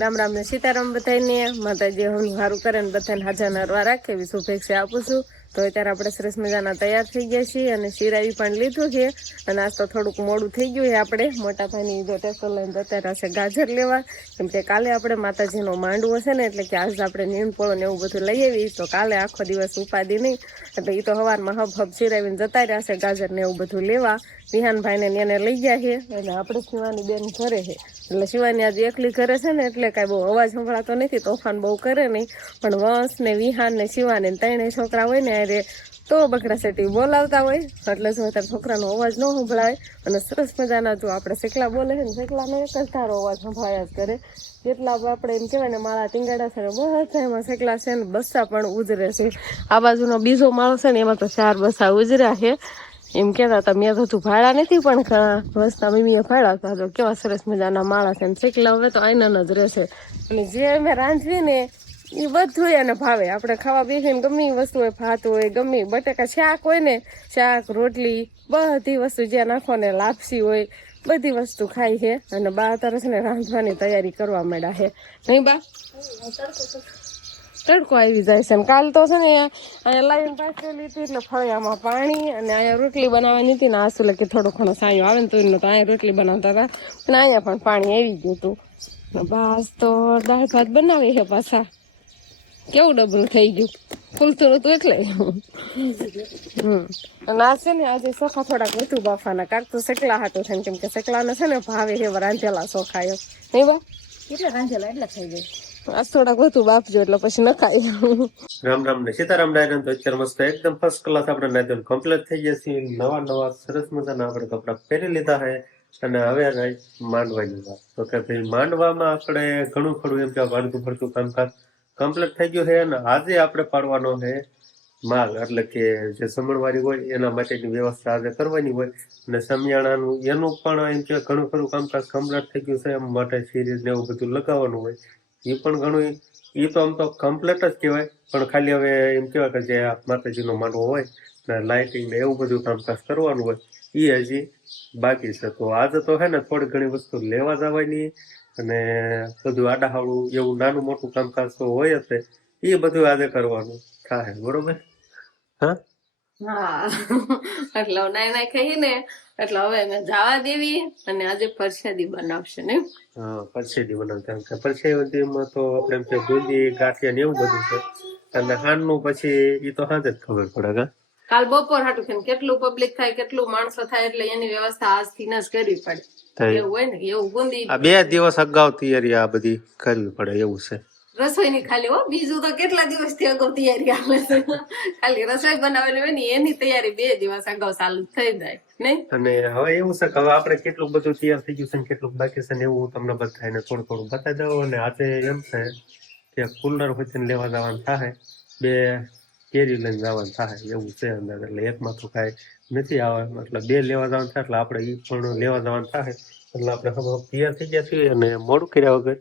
રામ રામ ને સીતારામ બધાને માતાજી હમણાં સારું કરે ને બધાને હાજર નરવા રાખે એવી શુભેચ્છા આપું છું. તો અત્યારે આપણે સરસ મજાના તૈયાર થઈ ગયા છીએ અને શિરાવી પણ લીધું છે. અને આજ તો થોડુંક મોડું થઈ ગયું છે. આપણે મોટા ભાઈની જો ટેસ્ટર લઈને અત્યારે હશે ગાજર લેવા, કેમ કે કાલે આપણે માતાજીનો માંડવો છે ને, એટલે કે આજ આપણે નીણપોળો ને એવું બધું લઈ આવી. તો કાલે આખો દિવસ ઉપાદી નહીં, એટલે એ તો સવારમાં હબ શિરાવીને જતા રહ્યા છે ગાજર ને એવું બધું લેવા. વિહાનભાઈને એને લઈ ગયા છે અને આપણે શિવાની બેન ઘરે છે. એટલે શિવાની આજે એકલી ઘરે છે ને, એટલે કાંઈ બહુ અવાજ સંભળાતો નથી, તોફાન બહુ કરે નહીં. પણ વંશ ને વિહાન ને શિવાની ત્રણેય છોકરા હોય ને અરે તો બકરા સેટી બોલાવતા હોય, એટલે શું અત્યારે છોકરાનો અવાજ ન સંભળાય. અને સરસ મજાના જો આપણે શેકલા બોલે છે ને, શેકલાનો એક જ તારો અવાજ સંભળાયા જ કરે. જેટલા આપણે એમ કહેવાય ને માળા ટીંગાડા છે ને બધા એમાં શેકલા છે ને બસ્સા પણ ઉજરે છે. આ બાજુનો બીજો માળો છે ને એમાં તો 4 બસ્સા ઉજર્યા છે. એમ કહેતા હતા મેં તો ભાડા નથી, પણ વસતા મમ્મીએ ભાડા હતા. તો કેવા સરસ મજાના માળા છે ને શેકલા હવે તો આઈનન જ રહેશે. અને જે અમે રાંધવી ને એ બધું એને ભાવે. આપણે ખાવા બેસીને ગમે એ વસ્તુ હોય, ભાત હોય, ગમે બટાકા શાક હોય ને, શાક રોટલી બધી વસ્તુ જ્યાં નાખો ને, લાપસી હોય, બધી વસ્તુ ખાય છે. અને બા અત્યારે છે ને રાંધવાની તૈયારી કરવા માંડ્યા છે. નહીં બા? તડકો આવી જાય છે. કાલ તો છે ને અહીંયા લાઈન પાથરેલી હતી, એટલે ફળિયામાં પાણી અને અહીંયા રોટલી બનાવવાની હતી ને, આસુલે કે થોડો ઘણો સાયો આવે ને તો અહીંયા રોટલી બનાવતા હતા, અને અહીંયા પણ પાણી આવી ગયું હતું. બસ તો દાળ ભાત બનાવી છે પાછા. કેવું ડબલું થઈ ગયું, ફૂલતું હતું એટલે. અને આ છે ને આજે ચોખા થોડાક વધુ બાફાના, કાંક તો શેકલા હાટું છે, કેમ કે શેકલાને છે ને ભાવે છે રાંધેલા ચોખા એમ. નહીં બા? કેટલા રાંધેલા એટલે થઈ જાય. આજ થોડાક વધુ બાફજો એટલે પછી નખાય. રામ રામ ને સીતારામ ડાયરન. તો અત્યારે મસ્ત એકદમ ફર્સ્ટ ક્લાસ આપણે નાયદન કમ્પ્લીટ થઈ ગયા છીએ. નવા સરસ મજાના આપણે કપડા પહેરી લીધા છે. અને હવે રહી માંડવાની વાત. તો કે ભાઈ માંડવામાં આપણે ઘણું ખરું એમ કે વાળતું ફરતું કામકાજ કમ્પ્લીટ થઈ ગયું છે. અને આજે આપણે પાડવાનો છે માલ, એટલે કે જે સમણવારી હોય એના માટેની વ્યવસ્થા આજે કરવાની હોય. અને સમિયાણાનું એનું પણ એમ કે ઘણું ખરું કામકાજ કમ્પ્લીટ થઈ ગયું છે. એમ માટે સિરીઝ ને એવું બધું લગાવવાનું હોય. એ પણ ઘણું, એ તો આમ તો કમ્પ્લીટ જ કહેવાય. પણ ખાલી હવે એમ કહેવાય કે જે માતાજીનો માંડવો હોય ને લાઇટિંગ ને એવું બધું કામકાજ કરવાનું હોય, એ હજી બાકી છે. તો આજે તો છે ને થોડી ઘણી વસ્તુ લેવા જવાની, અને બધું આડાહાવડું એવું નાનું મોટું કામકાજ તો હોય જ, એ બધું આજે કરવાનું થાય. બરોબર? હા એટલે નાઈ ખાઈ ને, એટલે હવે એને જવા દેવી. અને આજે પરસાદી બનાવશે ને. હા, પરસેદી બનાવતા. પરસેદીમાં તો આપણે એમ કે બુંદી ગાંઠિયા ને એવું બધું છે. અને હાનનું પછી એ તો હાજર ખબર પડે. કા કાલ બપોર હાટું છે, કેટલું પબ્લિક થાય, કેટલું માણસો થાય, એટલે એની વ્યવસ્થા આજથી જ કરવી પડે. એવું હોય ને, એવું બુંદી 2 દિવસ અગાઉ તૈયારી આ બધી કરવી પડે એવું છે. રસોઈની ખાલી હો, બીજું તો કેટલા દિવસથી અગાઉ તૈયારી આવે છે. ખાલી રસોઈ બનાવેલી હોય ને એની તૈયારી 2 દિવસ અગાઉ ચાલુ થઈ જાય નહીં. અને હવે એવું છે કે હવે આપણે કેટલું બધું તૈયાર થઈ ગયું છે, કેટલું બાકી છે ને એવું તમને બધાને થોડું થોડું બતાવી દઉં. અને આજે એમ છે કે કુલર વચ્ચે લેવા જવાનું થાય, 2 કેરી લઈને જવાનું થાય એવું છે અંદર. એટલે એકમાં તો કાંઈ નથી આવે, એટલે 2 લેવા જવાનું થાય. એટલે આપણે એ પણ લેવા જવાનું થાય. એટલે આપણે હવે તૈયાર થઈ ગયા છીએ અને મોડું કર્યા વગર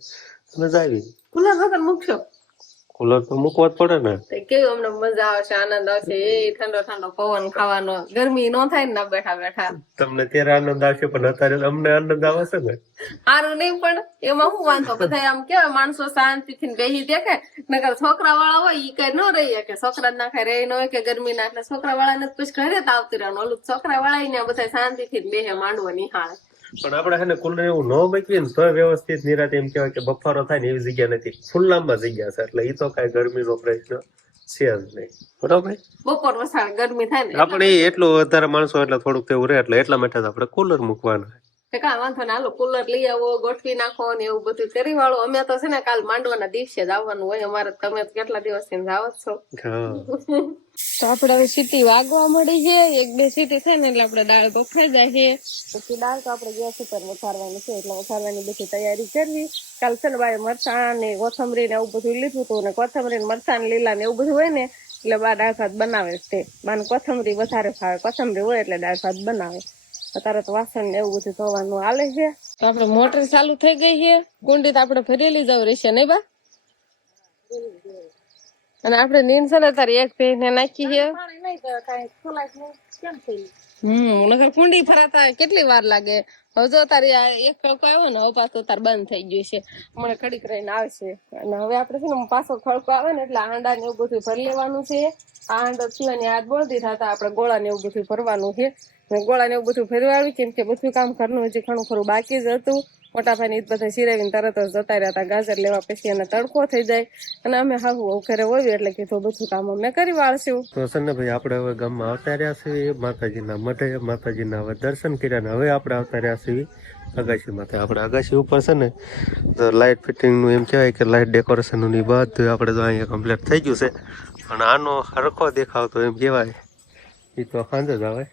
મજા આવી. કુલર વગર મૂકશો? કુલર તો મૂકવા જ પડે ને. કેવું અમને મજા આવશે, આનંદ આવશે, એ ઠંડો ઠંડો પવન ખાવાનો, ગરમી નો થાય ને બેઠા બેઠા. તમને ત્યારે આનંદ આવશે, પણ અત્યારે અમને આનંદ આવે છે ને. સારું નહીં, પણ એમાં શું વાંધો, બધા આમ કેવાય માણસો શાંતિથી બેસી દેખે. નકર છોકરા વાળા હોય ઈ કઈ ન રહી કે છોકરા ના કઈ રહી ન હોય કે ગરમી ના, એટલે છોકરા વાળા ને પછી ઘરે જ આવતી રહેવાનું. ઓલું છોકરા વાળા ને બધા શાંતિથી બેહે માંડવો નિહાળે. પણ આપણે છે ને કુલર એવું ન મૂકીએ ને તો વ્યવસ્થિત નિરાતે એમ કહેવાય કે બફારો થાય ને એવી જગ્યા નથી, ખુલ્લામાં જગ્યા છે. એટલે એ તો કઈ ગરમીનો પ્રશ્ન છે જ નહીં. બરોબર? બપોર વસાળ ગરમી થાય ને આપણે એટલું વધારે માણસો એટલે થોડુંક તેવું રહે, એટલા માટે આપણે કુલર મૂકવાનું. કાંઈ વાંધો ને, હાલો કુલર લઈ આવો, ગોઠવી નાખો ને એવું બધું કરી વાળો. અમે તો છે ને કાલ માંડવાના દિવસે જ આવવાનું હોય અમારે. તમે કેટલા દિવસથી જાવ જ છો. તો આપડે હવે સીટી વાગવા મળી છે, 1-2 સીટી થાય ને એટલે આપણે દાળ બફાઈ જાય છે. પછી દાળ તો આપણે ગેસ ઉપર વઘારવાની છે, એટલે વઘારવાની બધી તૈયારી કરવી. કાલ છે ને બાય મરચાં ને કોથમરી ને એવું બધું લીધું હતું, ને કોથમરી મરચાં લીલા ને એવું બધું હોય ને, એટલે બા દાળ ભાત બનાવે છે. બાને કોથમરી વધારે ભાવે, કોથમરી હોય એટલે દાળ ભાત બનાવે. અત્યારે તો વાસણ ને એવું બધું ધોવાનું હાલે છે. તો આપણે મોટર ચાલુ થઈ ગઈ છે, કુંડી તો આપણે ભરેલી જવું રહેશે નહીં બા? અને આપણે નીણ છે ને તારે એક ભેંસ ને નાખી છે. નકર કુંડી ફરાતા કેટલી વાર લાગે. હવે જો તારી આ એક ટકો આવે ને હવે પાછો તાર બંધ થઈ ગયું છે, મને ઘડીક રહીને આવશે. અને હવે આપણે છે ને પાછો ખડકો આવે ને એટલે આંડા ને એવું બધું ભરી લેવાનું છે. આ આંડો થયો ને હાથ બળદી થતા આપણે ગોળા ને એવું બધું ભરવાનું છે. ગોળા ને એવું બધું ભરવાડ્યું કેમ કે બધું કામ ઘરનું હજી ઘણું ખરું બાકી જ હતું. મોટા ભાઈ ને બધા સિરાવીને તરત જ જતા રહ્યા હતા ગાજર લેવા, પછી એને તડકો થઈ જાય અને અમે હાવું ઘરે હોય એટલે કીધું બધું કામ અમે કરી વાળશું. તો સન્નાભાઈ આપણે હવે ગામમાં આવતા રહ્યા છીએ માતાજીના મઢે, માતાજીના હવે દર્શન કર્યા ને હવે આપણે આવતા રહ્યા છીએ અગાશી માથે. આપણે અગાશી ઉપર છે ને તો લાઇટ ફિટિંગનું એમ કહેવાય કે લાઇટ ડેકોરેશનનું ની બધું આપણે તો અહીંયા કમ્પ્લીટ થઈ ગયું છે. પણ આનો હરખો દેખાવ તો એમ કહેવાય એ તો સાંજ જ આવે.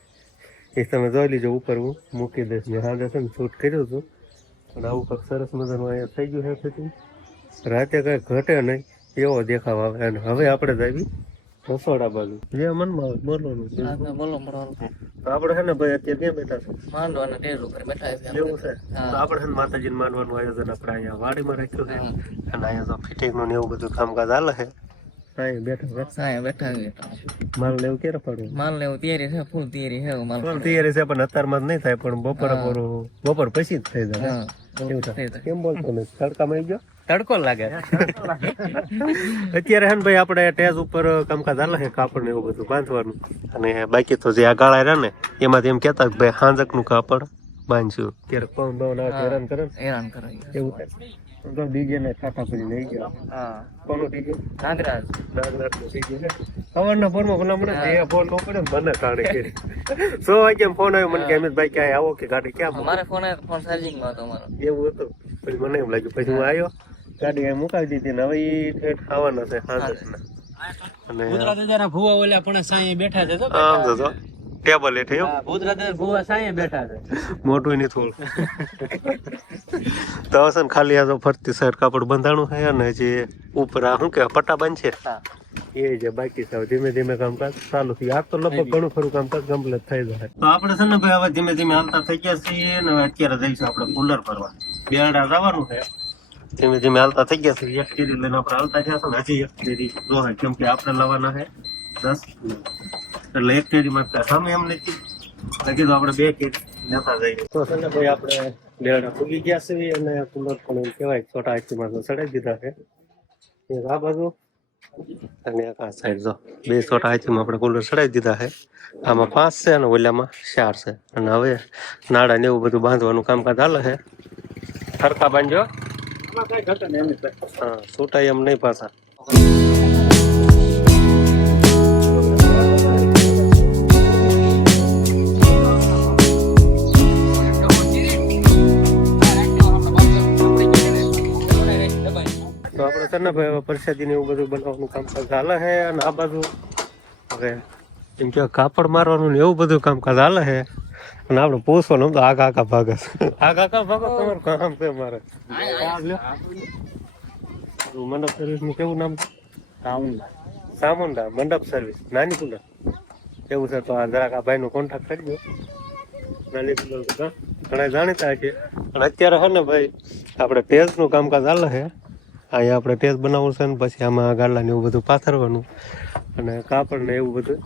એ તમે જોઈ લીજો ઉપર હું મૂકી દઈશ ને સાંજે છે ને શૂટ કર્યું હતું. અને આવું કંઈક સરસ મજાનું અહીંયા થઈ ગયું છે ફિટિંગ. રાતે કંઈ ઘટે નહીં એવો દેખાવ આવે. અને હવે આપણે જ આવી રસોડા બાજુ જે મનમાં આવે બોલવાનું છે. તો આપણે છે ને ભાઈ અત્યારે ક્યાં બેઠા છે? માંડવાના ટેર ઉપર બેઠા છે. એવું છે તો આપણે છે ને માતાજીને માનવાનું આયોજન આપણે અહીંયા વાડીમાં રાખ્યું છે. અને અહીંયા તો ફિટિંગનું ને એવું બધું કામકાજ હાલે છે. અહીંયા બેઠા માલ ને એવું ક્યારે પડવું? માલ ને તૈયારી છે, ફૂલ તૈયારી છે. માલ ફૂલ તૈયારી છે પણ અત્યારમાં જ નહીં થાય, પણ બપોર પછી જ થઈ જાય. એવું થાય. કેમ બોલતો નથી? તડકામાં આવી ગયો? તડકો લાગે. અત્યારે હે ને ભાઈ આપણે ટેજ ઉપર કામકાજ હાલે છે, કાપડ ને એવું બધું બાંધવાનું. અને બાકી તો જે આ ગાળા રહ્યા ને એમાંથી એમ કેતા કે ભાઈ હાંજક નું કાપડ બાંધશું. ત્યારે પવન બવન આવે હેરાન કરે એવું થાય. તો ડીજે ને ઠાઠા કરી લઈ ગયા. હા, કોનો ડીજે? નાગરાજ સવારના ફોનમાં ભલા મને જે ફોન નો પડે ને મને કાઢે કરી 100 વાગ્યા ફોન આવ્યો મને કે અમિતભાઈ ક્યાં આવો કે ગાડી ક્યાં? મારે ફોન ચાર્જિંગ માં હતો મારો. એવું હતું. પછી મને એમ લાગ્યું, પછી હું આવ્યો ગાડી અહીં મુકાવી દીધી ને હવે ઈ ઠેઠ આવવાના છે હાજરના. અને ગુજરાત ભૂવા ઓલા પણ સાંયે બેઠા છે. આમ તો ટેબલ હેઠે ગુજરાત ભૂવા સાંયે બેઠા છે. મોટું નહીં થોડું. તો હવે છે ને ખાલી આ તો ફરતી સાઈડ કાપડ બંધાણું છે અને જે ઉપર આ શું કે પટ્ટા બંધ છે એ જે બાકી છે. ધીમે ધીમે કામકાજ ચાલુ થયું. આ તો લગભગ ઘણું ખરું કામકાજ કમ્પ્લીટ થઈ જાય. તો આપણે છે ને ભાઈ હવે ધીમે ધીમે હાલતા થઈ ગયા છીએ ને અત્યારે જઈશું આપણે કુલર ભરવા. બેરડા જવાનું છે. ધીમે ધીમે હાલતા થઈ ગયા છે. એક કેરી લઈને આપણે હાલતા ગયા છે ને હજી એક કેરી જોહે કેમ કે આપણે લાવવાના છે 10 એટલે એક કેરીમાં સામે એમ નથી કીધું આપણે 2 કેરી લેતા જઈએ. તો છે ને ભાઈ આપણે બેરડા ફૂગી ગયા છે અને કુલર પણ એમ કહેવાય છોટા હાથીમાં તો ચડાવી દીધા છે. એક આ બાજુ અને એક આ સાઈડ જો 2 છોટા હાથીમાં આપણે કુલર ચડાવી દીધા છે. આમાં 5 છે અને ઓલામાં 4 છે. અને હવે નાડા ને એવું બધું બાંધવાનું કામકાજ હાલે છે. સરખા બાંધજો. હા, છૂટાય એમ નહીં પાછા. તો આપણે છે ને ભાઈ પ્રસાદી ને એવું બધું બનાવવાનું કામકાજ હાલે છે. અને આ બાજુ હવે એમ કે કાપડ મારવાનું ને એવું બધું કામકાજ હાલે છે. અને આપણે પૂછવાનું તો આગા ભાગે ભાગો તમારું કામ છે મારે. મંડપ સર્વિસ નું કેવું નામ? સામુંડા મંડપ સર્વિસ નાની કુલર એવું છે. તો આ જરાક આ ભાઈ નો કોન્ટેક્ટ કરજો. નાની કુલર ઘણા જાણીતા છે. અને અત્યારે છે ને ભાઈ આપણે ટેજ નું કામકાજ હાલે છે. અહીંયા આપણે ટેજ બનાવવું છે ને પછી આમાં ગાળા ને એવું બધું પાથરવાનું અને કાપડ ને એવું બધું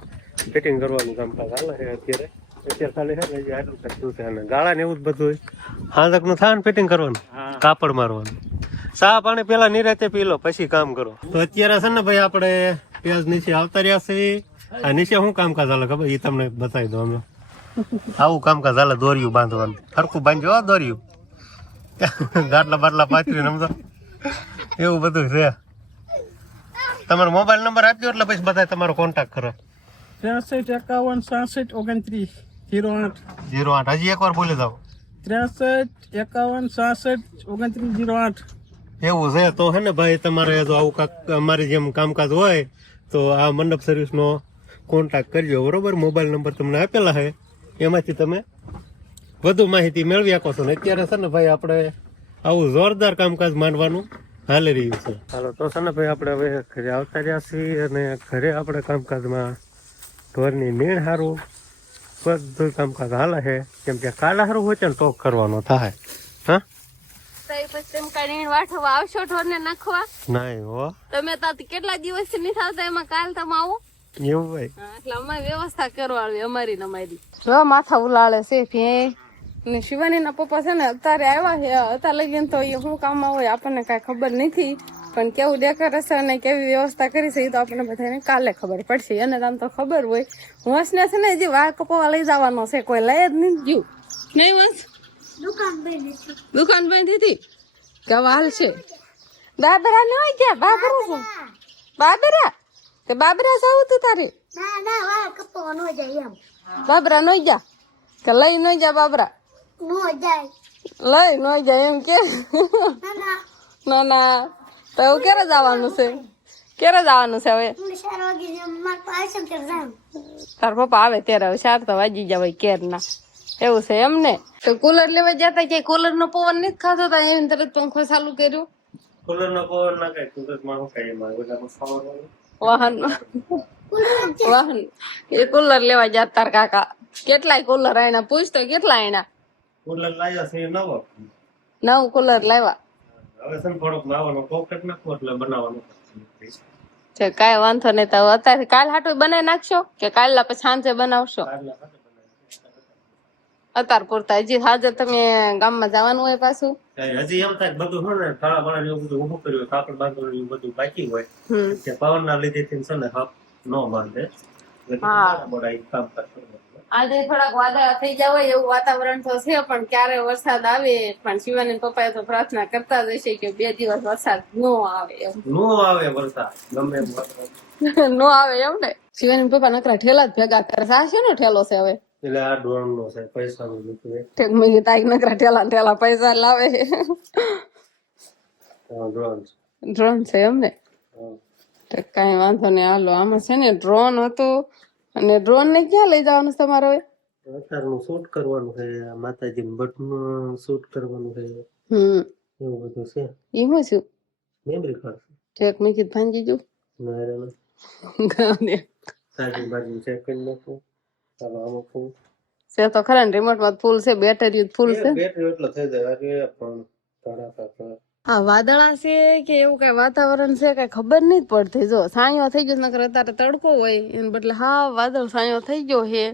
ફિટિંગ કરવાનું કામકાજ હાલે છે. અત્યારે ખાલી છે ને આટલું થયું છે. અને ગાળા ને એવું જ બધું હાંજક નું થાય ને ફિટિંગ કરવાનું, કાપડ મારવાનું. ચા પાણી પેલા નિરાતે પી લો પછી કામ કરો. તો અત્યારે છે ને ભાઈ આપણે પેજ નીચે આવતા રહ્યા છીએ. આ નીચે શું કામકાજ હાલે ખબર? એ તમને બતાવી દો. અમે આવું કામકાજ હાલે. દોર્યું બાંધવાનું હરખું બાંધજો. દોર્યું ગાટલા બાટલા પાથરી સમજો એવું બધું છે. તમારો મોબાઈલ નંબર આપજો એટલે પછી બધા તમારો કોન્ટેક્ટ કરે. 63 51 66 29 08. હજી એકવાર બોલી જાઓ. 63 51 66 29 08. એવું છે. તો હે ને ભાઈ તમારે જો આવું કાંક અમારી જેમ કામકાજ હોય તો આ મંડપ સર્વિસ નો કોન્ટેક્ટ કરજો. બરોબર, મોબાઈલ નંબર તમને આપેલા છે, એમાંથી તમે વધુ માહિતી મેળવી શકો છો. ને અત્યારે છે ને ભાઈ આપણે આવું જોરદાર કામકાજ માંડવાનું હાલી રહ્યું છે. હાલો તો છે ને ભાઈ આપણે હવે ઘરે આવતા રહ્યા છીએ. અને ઘરે આપણે કામકાજમાં ઢોરની નીણ હારું બધું કામકાજ હાલે છે. કેમ કે કાલા હારું હોય ને તો કરવાનો થાય. હા, પછી તેમ કાઢીને વાઠવા આવશો ઢોરને નાખવા? નહીં હો. તમે તો કેટલા દિવસથી નહીં આવતા, એમાં કાલ તમે આવો. એવું હોય હા, એટલે અમારે વ્યવસ્થા કરવાની અમારી ને અમારી. જો માથા ઉલાળે છે ભે ને શિવાની ના પપ્પા છે ને અત્યારે આવ્યા છે. અત્યારે લગીને તો એ શું કામમાં હોય આપણને કઈ ખબર નથી, પણ કેવું ડેકોરેશન ને કેવી વ્યવસ્થા કરી છે એ તો આપણને બધાને કાલે ખબર પડશે. અને આમ તો ખબર હોય વંશને છે ને હજી વાળ કપાવા લઈ જવાનો છે, કોઈ લઈ જ નહીં ગયું નહીં. વંશ દુકાન બંધ હતી કે વાલ છે. બાબરા ન હોય ક્યાં બાબરા છે? બાબરા કે બાબરા જાવ તું તારે? બાબરા નો જા કે લઈ નો જા? બાબરા લઈ નો જાય એમ કે? ના ના, તો એવું ક્યારે જવાનું છે? ક્યારે જવાનું છે હવે? તાર પપ્પા આવે ત્યારે હવે 4 તો વાગી જાય હોય કેર ના. એવું છે એમ ને? તો કુલર લેવા જતા કે કુલર નો પવન નથી ખાતો તા એમ તરત પંખો ચાલુ કર્યું? કુલર નો પવન ના કઈ કુલર માં શું કઈ એમાં ઓલામાં ખાવાનું વાહન વાહન એ કુલર લેવા જતા તાર કાકા. કેટલાય કુલર આયના પૂછ તો કેટલા આયના? કુલર લાવ્યા છે નવો. 9 કુલર લાવ્યા. હવે છે ને થોડોક લાવવાનો પોકેટ નાખો એટલે બનાવવાનું છે. કાંઈ વાંધો નહીં. તો અત્યારે કાલ હાટું બનાવી નાખશો કે કાલ પછી સાંજે બનાવશો? અત્યાર પૂરતા હજી હાજર તમે ગામમાં જવાનું હોય પાછું? હજી એમ થાય બધું શું ને થાળા બાળા એવું બધું ઉભું કર્યું કાપડ બાંધવાનું એવું બધું બાકી હોય કે પવન ના લીધે થી છે ને હાફ ન બાંધે. કામ કરતો આજે થોડાક વાદળા થઈ ગયા હોય એવું વાતાવરણ તો છે, પણ ક્યારે વરસાદ આવે. પણ શિવાની પપ્પાએ તો પ્રાર્થના કરતા જ હશે કે 2 દિવસ વરસાદ નો આવે એમ. નો આવે વરસાદ ગમે એમ નો આવે એમ ને? શિવાની પપ્પા નકરા ઠેલા જ ભેગા કરે. આ શેનો ઠેલો છે હવે? એટલે આ ડ્રોન નો છે પૈસા નું લીધું ઠેક મેં તાઈ નકરા ઠેલા પૈસા લાવે. ડ્રોન છે એમ ને? કઈ વાંધો નહીં, હાલો. આમાં છે ને ડ્રોન હતું, અને ડ્રોન ને ક્યાં લઈ જવાનું છે તમારે? અત્યારનું શૂટ કરવાનું છે, માતાજી નું બટનું શૂટ કરવાનું છે, એવું બધું છે. એમાં શું મેમરી કાર્ડ ઠેક મેં કીધું ભાંજી જુ ચાર્જિંગ બાજુ ચેક કરી નાખું. ચાલો આમાં ફૂલ છે તો ખરા ને, રિમોટ માં ફૂલ છે, બેટરી ફૂલ છે. બેટરી એટલો થઈ જાય પણ ધડાકા. હા, વાદળા છે કે એવું કઈ વાતાવરણ છે કઈ ખબર નહીં પડતી. જો સાંયો થઈ ગયો, નકર અત્યારે તડકો હોય એને બદલે હા વાદળ સાંયો થઈ ગયો છે.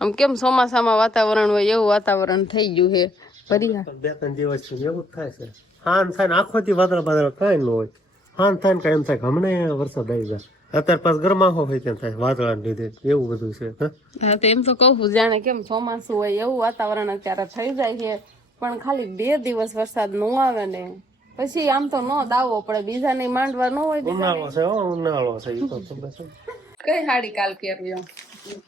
આમ કેમ ચોમાસામાં વાતાવરણ હોય એવું વાતાવરણ થઈ ગયું છે. ફરી 2-3 દિવસ એવું જ થાય છે. હાન થાય ને આખો દી વાદળ કઈ ન હોય. હાન થાય ને કઈ એમ થાય કે હમણાં વરસાદ આવી જાય. અત્યારે પાછ ગરમાહો હોય તેમ થાય વાદળા લીધે. એવું બધું છે. હા, તો એમ તો કહું જાણે કેમ ચોમાસું હોય એવું વાતાવરણ અત્યારે થઈ જાય છે. પણ ખાલી 2 દિવસ વરસાદ ન આવે ને પછી આમ તો નો દાવો પડે. બીજા ને માંડવા ન હોય. ઉનાળો છે, ઉનાળો છે. ઈ તો ખબર છે. કઈ હાડી કાલ પહેર્યો?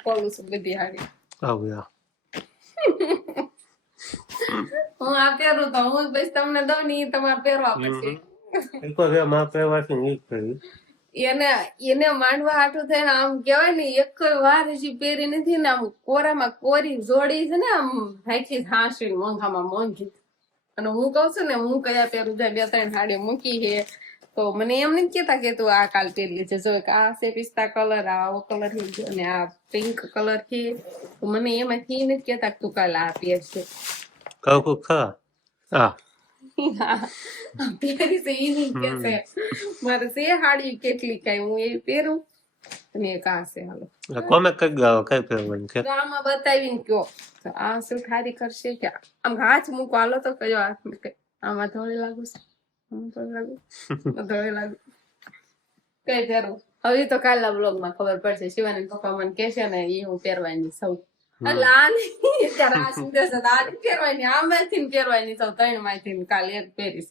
પોલું છું બધી હાડી. આવ્યા હું આ પહેરું તો હું પછી તમને દઉં ને તમારે પહેરવા પડશે. એને માંડવા હાટું થઈને આમ કેવાય ને એક વાર હજી પહેરી નથી ને આમ કોરામાં કોરી જોડી છે ને આમ હાઈથી હાંસી મોંઘામાં મોંઘી. અને હું કઉ છું ને હું કયા પહેરું જાય 2-3 હાડી મૂકી છે તો મને એમ નથી કેતા કે તું આ કાલ પહેરી છે. જો આ છે પિસ્તા કલર, આવો કલર છે અને આ પિંક કલર છે. તો મને એમાંથી નથી કેતા કે તું કાલ આ પહેરશે. કહું ખા હા પહેરી છે ઈ નહીં કે છે મારે છે હાડી કેટલી કઈ હું એ પહેરું અને એક આ છે. હાલો કોમે કઈ ગાવ કઈ પહેરવાની છે આમાં બતાવીને કયો આ શું ખારી કરશે કે આમ હાથ મૂકો. હાલો તો કયો હાથ મૂકે? આમાં ધોળી લાગુ છે, ધોળી લાગુ કઈ પહેરું? હવે તો કાલના બ્લોગ માં ખબર પડશે. શિવાની પપ્પા મને કહેશે ને એ હું પહેરવાની સૌ. એટલે આ નહીં અત્યારે આ શું કહેશે આ પહેરવાની, આમાંથી પહેરવાની સૌ 3 માંથી કાલ એક પહેરીશ.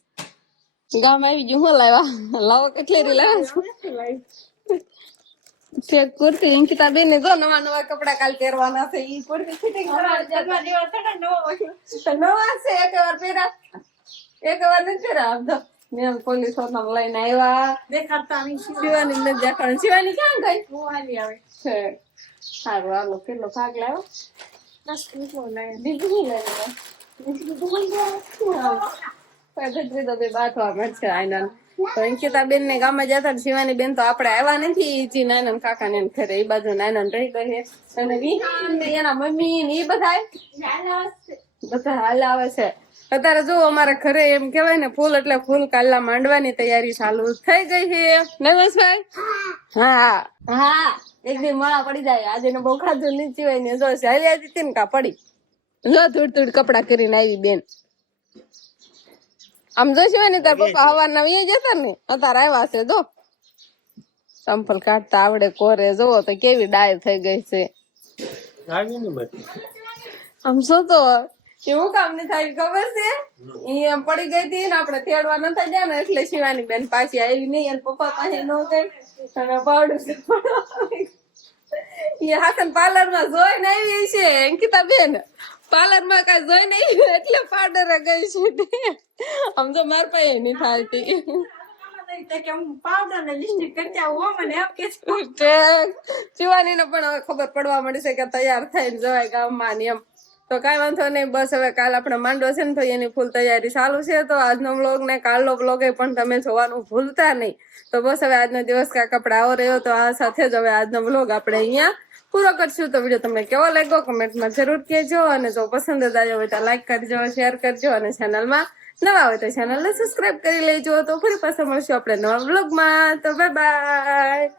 ગામ આવી ગયું. હું લાવ્યા? લાવો કેટલી લાવ્યા છે કુર્તી. અંકિતા બેન ને જો નવા કપડા કાલ પહેરવાના છે. ઈ કુર્તી ફિટિંગ નવા છે. એક વાર પહેરા, એક વાર નથી પહેરા. મેં પોલીસ વાળા લઈને આવ્યા. દેખાડતા શિવાની નથી દેખાડે. શિવાની ક્યાં ગઈ? આવે છે. સારું હાલો. કેટલો ભાગ લાવ્યો? બીજું નહીં લાવ્યો. અંકિતા બેન ને ગામમાં જતા શિવાની બેન તો આપડે આવ્યા નથી. નાનન કાકા ને ઘરે એ બાજુ નાનન રહી ગઈ છે. અને એના મમ્મી ને એ બધા હાલ આવે છે. અત્યારે જો અમારા ઘરે એમ કેવાય ને ફૂલ એટલે ફૂલ કાલના માંડવાની તૈયારી ચાલુ થઈ ગઈ છે નરેશભાઈ. હા હા એક દી મળા પડી જાય આજે ને બહુ ખાધું નીચી હોય ને જો ચાલી આવી હતી ને કા પડી જો ધૂળ ધૂળ કપડા કરીને આવી બેન. આમ જોઈશું ને તાર પપ્પા હવારના વી જતા ને અત્યારે આવ્યા છે જો સંપલ કાઢતા આવડે કોરે જોવો તો કેવી ડાય થઈ ગઈ છે. આમ શું તો એવું કામ નહીં થાય ખબર છે ઈ એમ પડી ગઈ હતી ને આપણે તેડવા નતા ગયા ને એટલે શિવાની બેન પાછી આવી નહીં અને પપ્પા પાસે ન ગઈ અને પાવડર એ હાસન પાર્લર માં જોઈને આવી છે અંકિતા બેન પાર્લર માં કઈ જોઈ નહીં એટલે પાવડર ગઈ છે. આમ તો માર પાસે નહીં થાતી શિવાની ને પણ હવે ખબર પડવા મળી છે કે તૈયાર થઈને જવાય ગામમાં ને એમ. તો કઈ વાંધો નહીં બસ હવે કાલ આપણે માંડવો છે ને તો એની ફૂલ તૈયારી ચાલુ છે. તો આજનો વ્લોગ ને કાલનો વ્લોગ પણ તમે જોવાનું ભૂલતા નહીં. તો બસ હવે આજનો દિવસ કાંક આપણે આવો રહ્યો તો આ સાથે જ હવે આજનો વ્લોગ આપણે અહીંયા પૂરો કરશું. તો વિડીયો તમને કેવો લાગ્યો કમેન્ટમાં જરૂર કહેજો અને જો પસંદ જ આવ્યો હોય તો લાઈક કરજો શેર કરજો અને ચેનલમાં નવા હોય તો ચેનલને સબસ્ક્રાઇબ કરી લેજો. તો ફરી પાછા મળશું આપણે નવા વ્લોગમાં. તો બાય બાય.